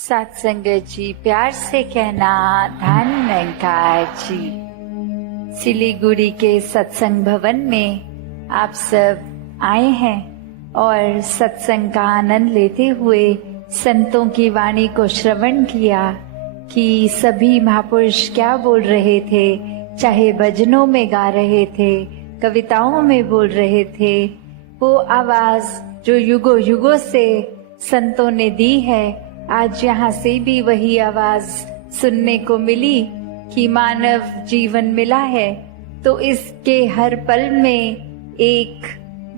सत्संगत जी, प्यार से कहना धन्यकार जी। सिलीगुड़ी के सत्संग भवन में आप सब आए हैं और सत्संग का आनंद लेते हुए संतों की वाणी को श्रवण किया कि सभी महापुरुष क्या बोल रहे थे, चाहे भजनों में गा रहे थे, कविताओं में बोल रहे थे। वो आवाज जो युगों युगों से संतों ने दी है, आज यहाँ से भी वही आवाज सुनने को मिली कि मानव जीवन मिला है तो इसके हर पल में एक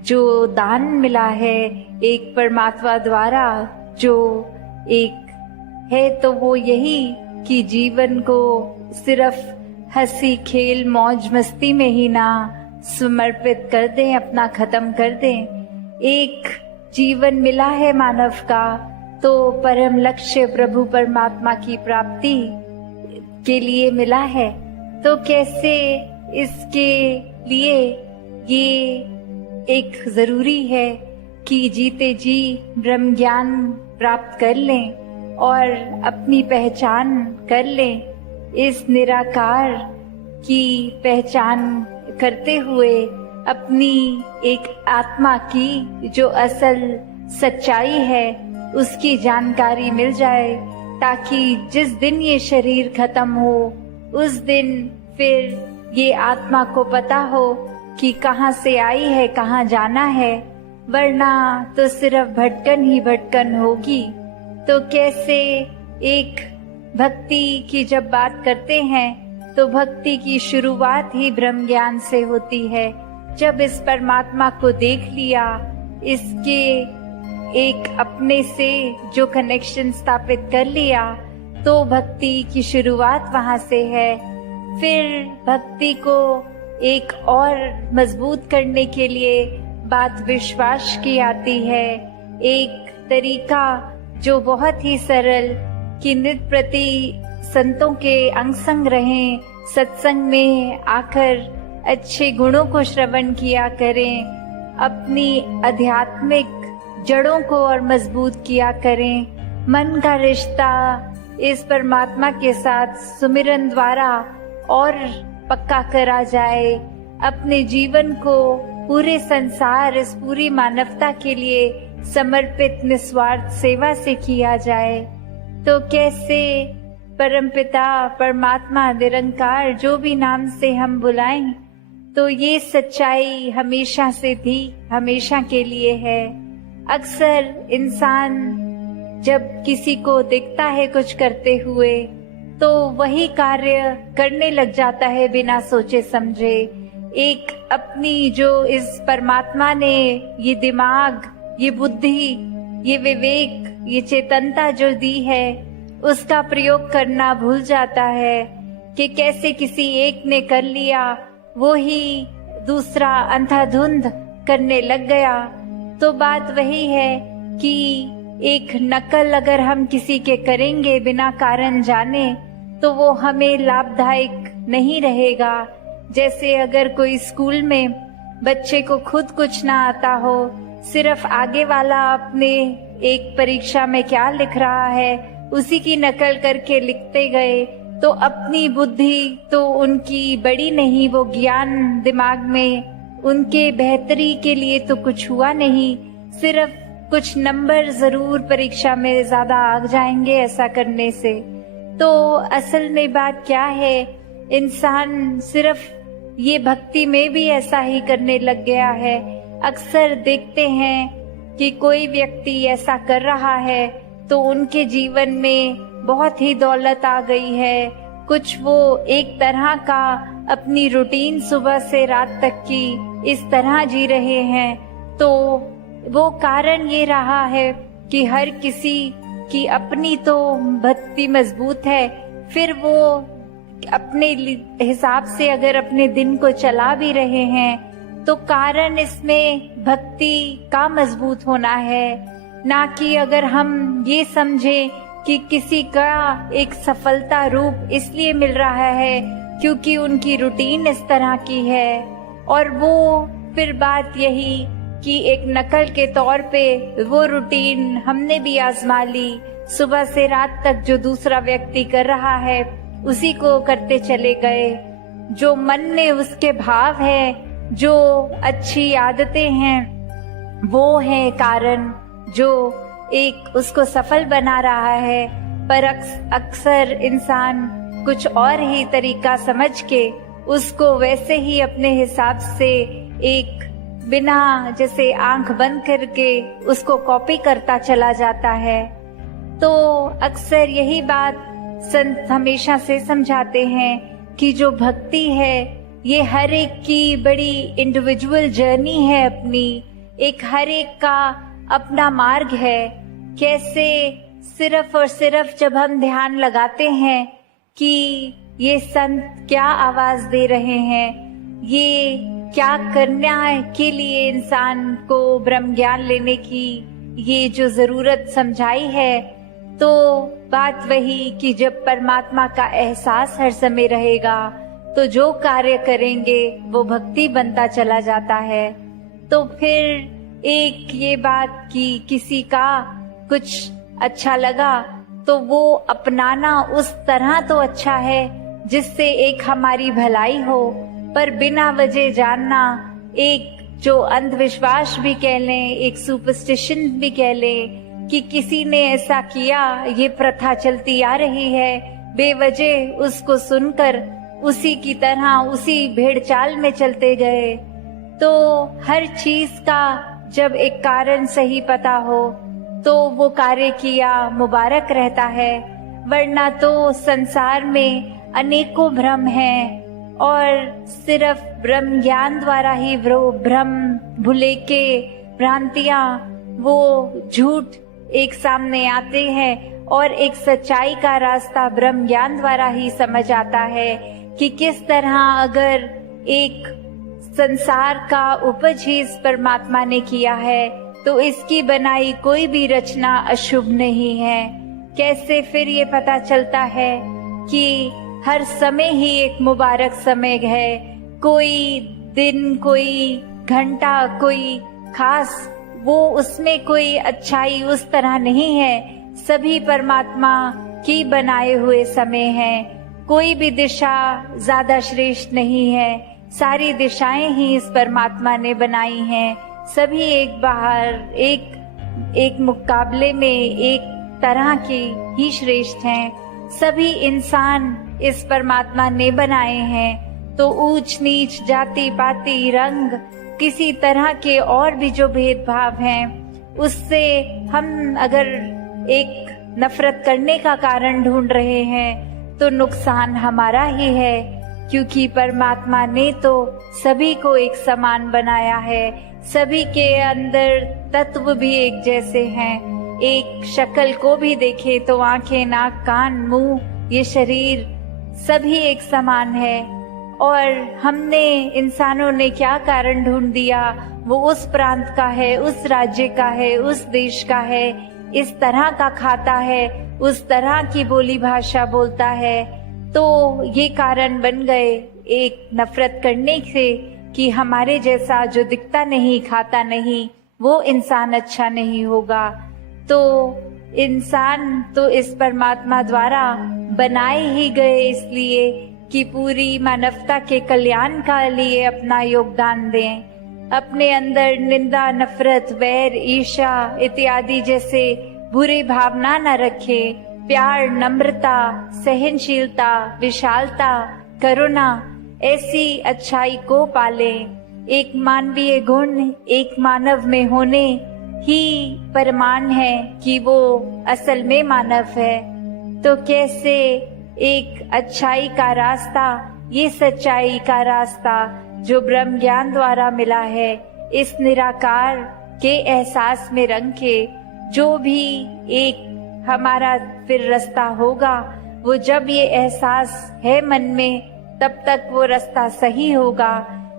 जो दान मिला है, एक परमात्मा द्वारा जो एक है, तो वो यही कि जीवन को सिर्फ हंसी खेल मौज मस्ती में ही ना समर्पित कर दें, अपना खत्म कर दें। एक जीवन मिला है मानव का तो परम लक्ष्य प्रभु परमात्मा की प्राप्ति के लिए मिला है। तो कैसे इसके लिए ये एक जरूरी है कि जीते जी ब्रह्म ज्ञान प्राप्त कर लें और अपनी पहचान कर लें। इस निराकार की पहचान करते हुए अपनी एक आत्मा की जो असल सच्चाई है उसकी जानकारी मिल जाए, ताकि जिस दिन ये शरीर खत्म हो उस दिन फिर ये आत्मा को पता हो कि कहाँ से आई है, कहाँ जाना है, वरना तो सिर्फ भटकन ही भटकन होगी। तो कैसे एक भक्ति की जब बात करते हैं तो भक्ति की शुरुआत ही ब्रह्म ज्ञान से होती है। जब इस परमात्मा को देख लिया, इसके एक अपने से जो कनेक्शन स्थापित कर लिया, तो भक्ति की शुरुआत वहां से है। फिर भक्ति को एक और मजबूत करने के लिए बात विश्वास की आती है। एक तरीका जो बहुत ही सरल कि नित्य प्रति संतों के अंग संग रहें, सत्संग में आकर अच्छे गुणों को श्रवण किया करें, अपनी आध्यात्मिक जड़ों को और मजबूत किया करें। मन का रिश्ता इस परमात्मा के साथ सुमिरन द्वारा और पक्का करा जाए। अपने जीवन को पूरे संसार, इस पूरी मानवता के लिए समर्पित निस्वार्थ सेवा से किया जाए। तो कैसे परमपिता परमात्मा निरंकार जो भी नाम से हम बुलाएं, तो ये सच्चाई हमेशा से थी, हमेशा के लिए है। अक्सर इंसान जब किसी को देखता है कुछ करते हुए तो वही कार्य करने लग जाता है बिना सोचे समझे। एक अपनी जो इस परमात्मा ने ये दिमाग, ये बुद्धि, ये विवेक, ये चेतनता जो दी है, उसका प्रयोग करना भूल जाता है कि कैसे किसी एक ने कर लिया, वो ही दूसरा अंधाधुंध करने लग गया। तो बात वही है कि एक नकल अगर हम किसी के करेंगे बिना कारण जाने तो वो हमें लाभदायक नहीं रहेगा। जैसे अगर कोई स्कूल में बच्चे को खुद कुछ ना आता हो, सिर्फ आगे वाला अपने एक परीक्षा में क्या लिख रहा है उसी की नकल करके लिखते गए, तो अपनी बुद्धि तो उनकी बड़ी नहीं, वो ज्ञान दिमाग में उनके बेहतरी के लिए तो कुछ हुआ नहीं, सिर्फ कुछ नंबर जरूर परीक्षा में ज्यादा आ जाएंगे ऐसा करने से। तो असल में बात क्या है, इंसान सिर्फ ये भक्ति में भी ऐसा ही करने लग गया है। अक्सर देखते हैं कि कोई व्यक्ति ऐसा कर रहा है तो उनके जीवन में बहुत ही दौलत आ गई है, कुछ वो एक तरह का अपनी रूटीन सुबह से रात तक की इस तरह जी रहे हैं। तो वो कारण ये रहा है कि हर किसी की अपनी तो भक्ति मजबूत है, फिर वो अपने हिसाब से अगर अपने दिन को चला भी रहे हैं तो कारण इसमें भक्ति का मजबूत होना है, ना कि अगर हम ये समझे कि किसी का एक सफलता रूप इसलिए मिल रहा है क्योंकि उनकी रूटीन इस तरह की है। और वो फिर बात यही कि एक नकल के तौर पे वो रूटीन हमने भी आजमा ली। सुबह से रात तक जो दूसरा व्यक्ति कर रहा है उसी को करते चले गए। जो मन में उसके भाव है, जो अच्छी आदतें हैं, वो है कारण जो एक उसको सफल बना रहा है। पर अक्सर इंसान कुछ और ही तरीका समझ के उसको वैसे ही अपने हिसाब से एक बिना जैसे आंख बंद करके उसको कॉपी करता चला जाता है। तो अक्सर यही बात संत हमेशा से समझाते हैं कि जो भक्ति है ये हर एक की बड़ी इंडिविजुअल जर्नी है अपनी, एक हर एक का अपना मार्ग है। कैसे सिर्फ और सिर्फ जब हम ध्यान लगाते हैं कि ये संत क्या आवाज दे रहे हैं, ये क्या करने के लिए इंसान को ब्रह्म ज्ञान लेने की ये जो जरूरत समझाई है, तो बात वही कि जब परमात्मा का एहसास हर समय रहेगा तो जो कार्य करेंगे वो भक्ति बनता चला जाता है। तो फिर एक ये बात कि किसी का कुछ अच्छा लगा तो वो अपनाना उस तरह तो अच्छा है जिससे एक हमारी भलाई हो, पर बिना वजह जानना एक जो अंधविश्वास भी कह लें, एक सुपरस्टिशन भी कह लें कि किसी ने ऐसा किया, ये प्रथा चलती आ रही है, बेवजह उसको सुनकर उसी की तरह उसी भेड़ चाल में चलते गए। तो हर चीज का जब एक कारण सही पता हो तो वो कार्य किया मुबारक रहता है, वरना तो संसार में अनेकों भ्रम हैं और सिर्फ ब्रह्म ज्ञान द्वारा ही वो भ्रम भुले के भ्रांतियां वो झूठ एक सामने आते हैं और एक सच्चाई का रास्ता ब्रह्म ज्ञान द्वारा ही समझ आता है कि किस तरह अगर एक संसार का उपज ही इस परमात्मा ने किया है तो इसकी बनाई कोई भी रचना अशुभ नहीं है। कैसे फिर ये पता चलता है कि हर समय ही एक मुबारक समय है, कोई दिन, कोई घंटा, कोई खास वो उसमें कोई अच्छाई उस तरह नहीं है, सभी परमात्मा की बनाए हुए समय हैं। कोई भी दिशा ज्यादा श्रेष्ठ नहीं है, सारी दिशाएं ही इस परमात्मा ने बनाई हैं। सभी एक बाहर एक मुकाबले में एक तरह की ही श्रेष्ठ हैं। सभी इंसान इस परमात्मा ने बनाए हैं, तो ऊंच नीच, जाति पाति, रंग, किसी तरह के और भी जो भेदभाव हैं उससे हम अगर एक नफरत करने का कारण ढूंढ रहे हैं तो नुकसान हमारा ही है, क्योंकि परमात्मा ने तो सभी को एक समान बनाया है। सभी के अंदर तत्व भी एक जैसे हैं। एक शक्ल को भी देखे तो आंखें, नाक, कान, मुंह, ये शरीर सभी एक समान है। और हमने इंसानों ने क्या कारण ढूंढ दिया, वो उस प्रांत का है, उस राज्य का है, उस देश का है, इस तरह का खाता है, उस तरह की बोली भाषा बोलता है। तो ये कारण बन गए एक नफरत करने से कि हमारे जैसा जो दिखता नहीं, खाता नहीं, वो इंसान अच्छा नहीं होगा। तो इंसान तो इस परमात्मा द्वारा बनाए ही गए इसलिए कि पूरी मानवता के कल्याण का लिए अपना योगदान दें। अपने अंदर निंदा, नफरत, वैर, ईर्ष्या इत्यादि जैसे बुरी भावना न रखें। प्यार, नम्रता, सहनशीलता, विशालता, करुणा, ऐसी अच्छाई को पालें। एक मानवीय गुण एक मानव में होने ही प्रमाण है कि वो असल में मानव है। तो कैसे एक अच्छाई का रास्ता, ये सच्चाई का रास्ता जो ब्रह्म ज्ञान द्वारा मिला है, इस निराकार के एहसास में रंग के जो भी एक हमारा फिर रास्ता होगा, वो जब ये एहसास है मन में तब तक वो रास्ता सही होगा।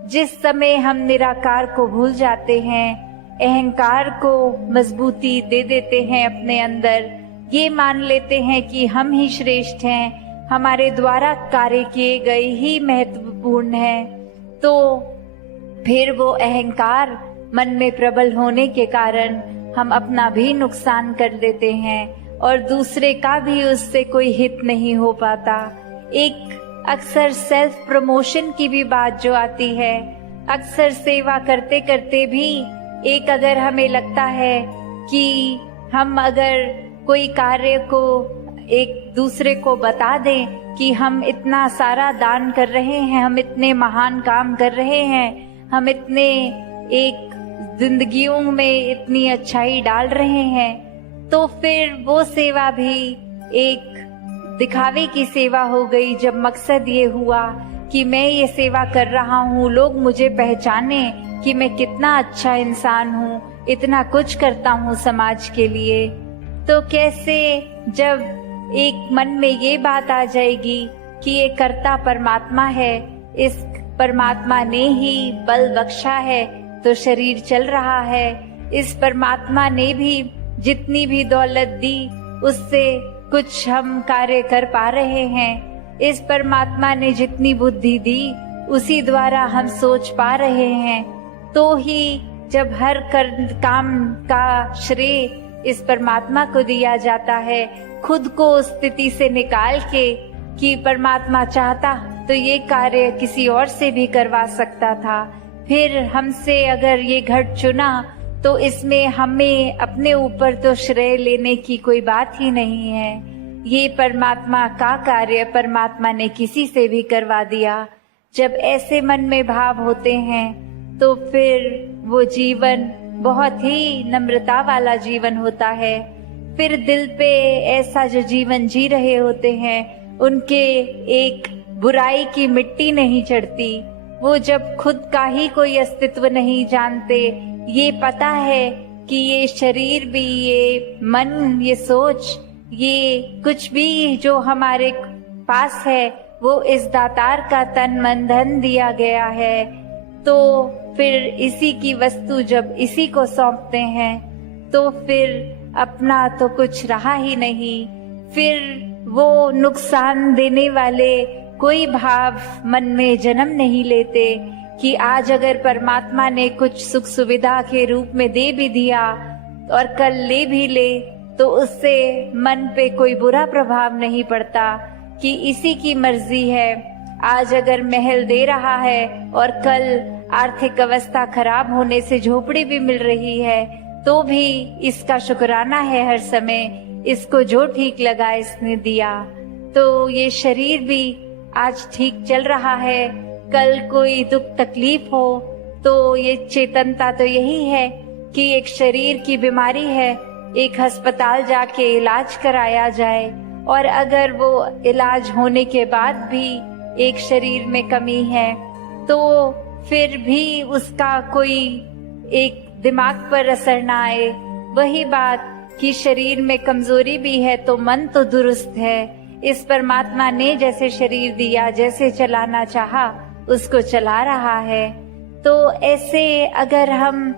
जिस समय हम निराकार को भूल जाते हैं, अहंकार को मजबूती दे देते हैं अपने अंदर, ये मान लेते हैं कि हम ही श्रेष्ठ हैं, हमारे द्वारा कार्य किए गए ही महत्वपूर्ण हैं, तो फिर वो अहंकार मन में प्रबल होने के कारण हम अपना भी नुकसान कर देते हैं और दूसरे का भी उससे कोई हित नहीं हो पाता। एक अक्सर सेल्फ प्रमोशन की भी बात जो आती है, अक्सर सेवा करते करते भी एक अगर हमें लगता है कि हम अगर कोई कार्य को एक दूसरे को बता दें कि हम इतना सारा दान कर रहे हैं, हम इतने महान काम कर रहे हैं, हम इतने एक जिंदगियों में इतनी अच्छाई डाल रहे हैं, तो फिर वो सेवा भी एक दिखावे की सेवा हो गई। जब मकसद ये हुआ कि मैं ये सेवा कर रहा हूँ, लोग मुझे पहचाने कि मैं कितना अच्छा इंसान हूँ, इतना कुछ करता हूँ समाज के लिए, तो कैसे जब एक मन में ये बात आ जाएगी कि ये कर्ता परमात्मा है, इस परमात्मा ने ही बल बख्शा है तो शरीर चल रहा है, इस परमात्मा ने भी जितनी भी दौलत दी उससे कुछ हम कार्य कर पा रहे हैं, इस परमात्मा ने जितनी बुद्धि दी उसी द्वारा हम सोच पा रहे हैं, तो ही जब हर काम का श्रेय इस परमात्मा को दिया जाता है, खुद को उस स्थिति से निकाल के कि परमात्मा चाहता तो ये कार्य किसी और से भी करवा सकता था, फिर हमसे अगर ये घट चुना तो इसमें हमें अपने ऊपर तो श्रेय लेने की कोई बात ही नहीं है। ये परमात्मा का कार्य परमात्मा ने किसी से भी करवा दिया। जब ऐसे मन में भाव होते हैं तो फिर वो जीवन बहुत ही नम्रता वाला जीवन होता है। फिर दिल पे ऐसा जो जीवन जी रहे होते हैं उनके एक बुराई की मिट्टी नहीं चढ़ती। वो जब खुद का ही कोई अस्तित्व नहीं जानते, ये पता है कि ये शरीर भी, ये मन, ये सोच, ये कुछ भी जो हमारे पास है वो इस दातार का तन मन धन दिया गया है, तो फिर इसी की वस्तु जब इसी को सौंपते हैं तो फिर अपना तो कुछ रहा ही नहीं। फिर वो नुकसान देने वाले कोई भाव मन में जन्म नहीं लेते कि आज अगर परमात्मा ने कुछ सुख सुविधा के रूप में दे भी दिया और कल ले भी ले तो उससे मन पे कोई बुरा प्रभाव नहीं पड़ता कि इसी की मर्जी है। आज अगर महल दे रहा है और कल आर्थिक अवस्था खराब होने से झोपड़ी भी मिल रही है तो भी इसका शुक्राना है हर समय, इसको जो ठीक लगा इसने दिया। तो ये शरीर भी आज ठीक चल रहा है, कल कोई दुख तकलीफ हो तो ये चेतनता तो यही है कि एक शरीर की बीमारी है, एक अस्पताल जाके इलाज कराया जाए, और अगर वो इलाज होने के बाद भी एक शरीर में कमी है तो फिर भी उसका कोई एक दिमाग पर असर ना आए। वही बात कि शरीर में कमजोरी भी है तो मन तो दुरुस्त है। इस परमात्मा ने जैसे शरीर दिया, जैसे चलाना चाहा उसको चला रहा है। तो ऐसे अगर हम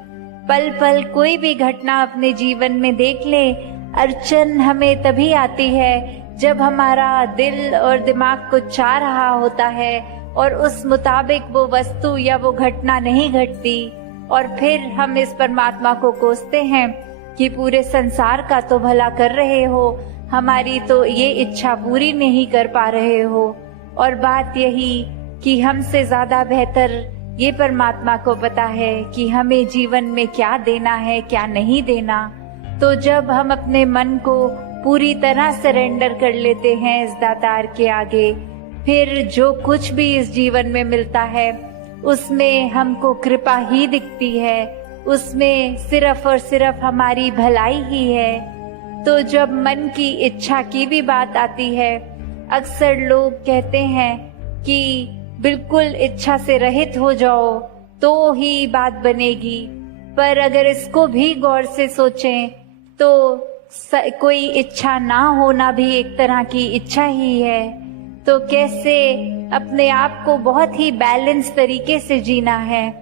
पल पल कोई भी घटना अपने जीवन में देख ले, अड़चन हमें तभी आती है जब हमारा दिल और दिमाग कुछ चाह रहा होता है और उस मुताबिक वो वस्तु या वो घटना नहीं घटती, और फिर हम इस परमात्मा को कोसते हैं कि पूरे संसार का तो भला कर रहे हो, हमारी तो ये इच्छा पूरी नहीं कर पा रहे हो। और बात यही कि हमसे ज्यादा बेहतर ये परमात्मा को पता है कि हमें जीवन में क्या देना है, क्या नहीं देना। तो जब हम अपने मन को पूरी तरह सरेंडर कर लेते हैं इस दातार के आगे, फिर जो कुछ भी इस जीवन में मिलता है उसमें हमको कृपा ही दिखती है, उसमें सिर्फ और सिर्फ हमारी भलाई ही है। तो जब मन की इच्छा की भी बात आती है, अक्सर लोग कहते हैं कि बिल्कुल इच्छा से रहित हो जाओ तो ही बात बनेगी, पर अगर इसको भी गौर से सोचें तो कोई इच्छा ना होना भी एक तरह की इच्छा ही है। तो कैसे अपने आप को बहुत ही बैलेंस तरीके से जीना है,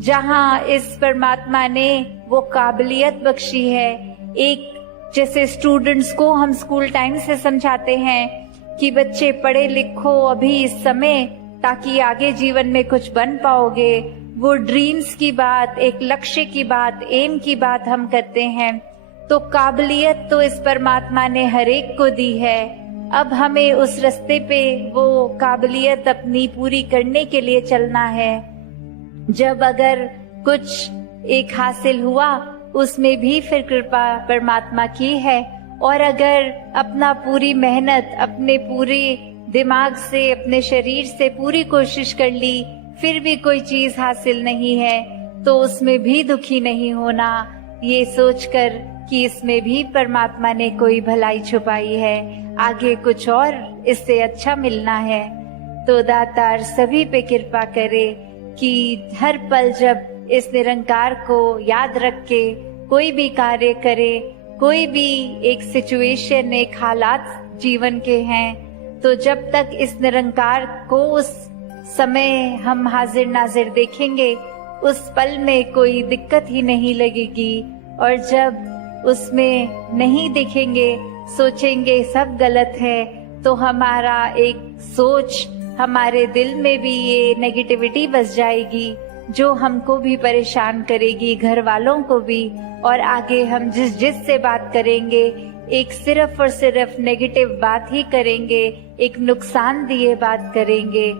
जहाँ इस परमात्मा ने वो काबिलियत बख्शी है। एक जैसे स्टूडेंट्स को हम स्कूल टाइम से समझाते हैं कि बच्चे पढ़े लिखो अभी इस समय ताकि आगे जीवन में कुछ बन पाओगे, वो ड्रीम्स की बात, एक लक्ष्य की बात, एम की बात हम करते हैं, तो काबिलियत तो इस परमात्मा ने हर एक को दी है। अब हमें उस रास्ते पे वो काबिलियत अपनी पूरी करने के लिए चलना है। जब अगर कुछ एक हासिल हुआ, उसमें भी फिर कृपा परमात्मा की है, और अगर अपना पूरी मेहनत, अपने पूरे दिमाग से, अपने शरीर से पूरी कोशिश कर ली, फिर भी कोई चीज हासिल नहीं है, तो उसमें भी दुखी नहीं होना, ये सोचकर कि इसमें भी परमात्मा ने कोई भलाई छुपाई है, आगे कुछ और इससे अच्छा मिलना है। तो दातार सभी पे कृपा करे कि हर पल जब इस निरंकार को याद रख के कोई भी कार्य करे, कोई भी एक सिचुएशन, एक हालात जीवन के हैं, तो जब तक इस निरंकार को उस समय हम हाजिर नाजिर देखेंगे, उस पल में कोई दिक्कत ही नहीं लगेगी। और जब उसमें नहीं दिखेंगे, सोचेंगे सब गलत है, तो हमारा एक सोच, हमारे दिल में भी ये नेगेटिविटी बस जाएगी, जो हमको भी परेशान करेगी, घर वालों को भी। और आगे हम जिससे बात करेंगे, एक सिर्फ और सिर्फ नेगेटिव बात ही करेंगे, एक नुकसान दिए बात करेंगे।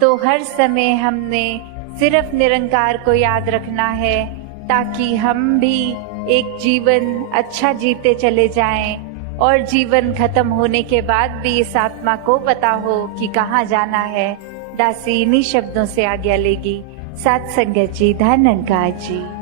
तो हर समय हमने सिर्फ निरंकार को याद रखना है, ताकि हम भी एक जीवन अच्छा जीते चले जाएं, और जीवन खत्म होने के बाद भी इस आत्मा को पता हो कि कहाँ जाना है। दासी इन्हीं शब्दों से आज्ञा लेगी। साथ संगत जी, धन निरंकार जी।